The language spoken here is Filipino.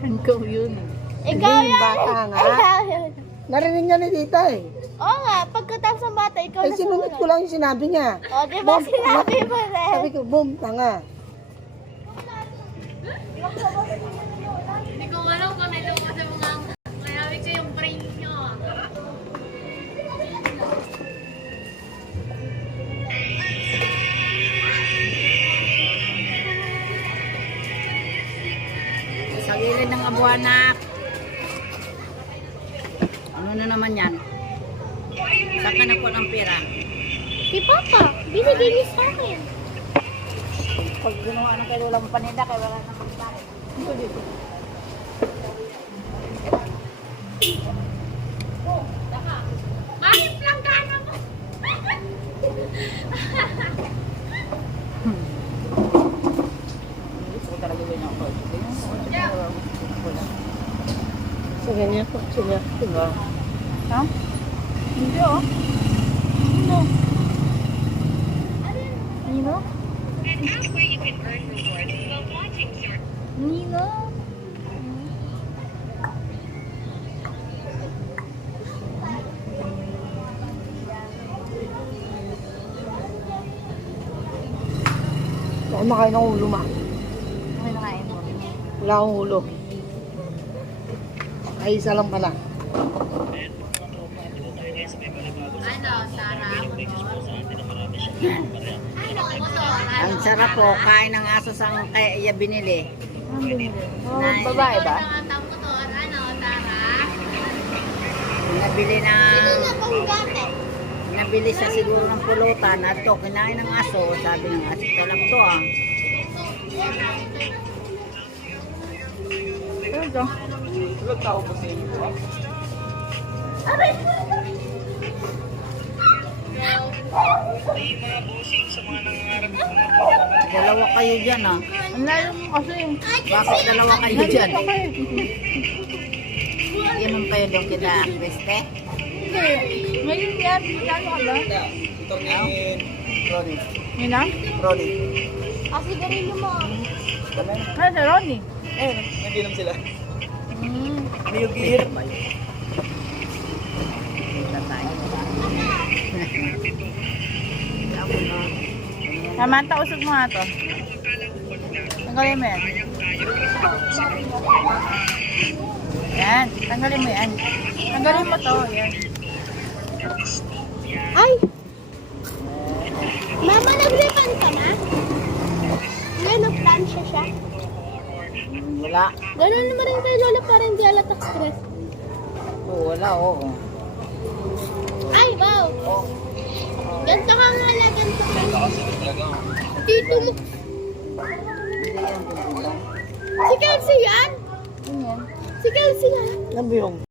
Ikaw yun. Ikaw Hindi, yan. bata nga. Ikaw yun. Narinig niya ni tita eh. Oo nga, pagkatapos ng bata, ikaw Ay, na sinunod ko lang yung sinabi niya. O, di ba sinabi mo rin? Sabi ko, boom, tanga. Hindi ko alam kung ito po sa mga mayawig sa yung brain nyo. Sa gilid ng abuanak. Ano na naman yan? Saan ka nakuha ng pera? Si Papa, binigay niya sa akin. Pag ginawa ng kayo walang panida, kaya wala nang pagkain. Dito, dito. Bakit lang gana mo? Gusto ko talaga yun ako. Sige niya po, sige. Diba? Ha? Hindi oh. Nino? Nino? An app where you can earn rewards while watching your Nino? Ako makain ng ulo, ma. Ano nakain mo? Wala akong ulo. Ay, isa lang pala. ano, Sarah? Ang sarap po, kain ng aso sa kaya iya binili. Oh, babae ba? Ang motor, ano, Sarah? Nabili na, Napanggate. nabili siya siguro ng pulutan at to, kinain ng aso. Sabi ng aso, talap to ah. Ito. Dalawa kayo dyan ah. Ang layo mo kasi. Bakit dalawa kayo dyan? Inom kayo doon kita, Kriste? Hindi. Ngayon yan, magkano ka ba? Ito ni Ronnie. Yun na? Ronnie. Kasi garilyo mo. Kami? Si Ronnie. Eh, nag-inom sila. Hmm. New Gear. Kita tayo. Samantha, usog mo nga to. Tanggalin mo yan. Yan, tanggalin mo yan. Tanggalin mo to, yan. Ay! Mama, nag-refund ka na? Ngayon, nag-plansya siya. Wala. Ganun naman rin kay Lola para hindi alata stress. Oo, wala, oo. Ay, wow! Ganto ka nga lang, ganto ka. Dito mo. Hindi yan, hindi lang. Si Kelsey yan? Si Kelsey yan? Alam mo yung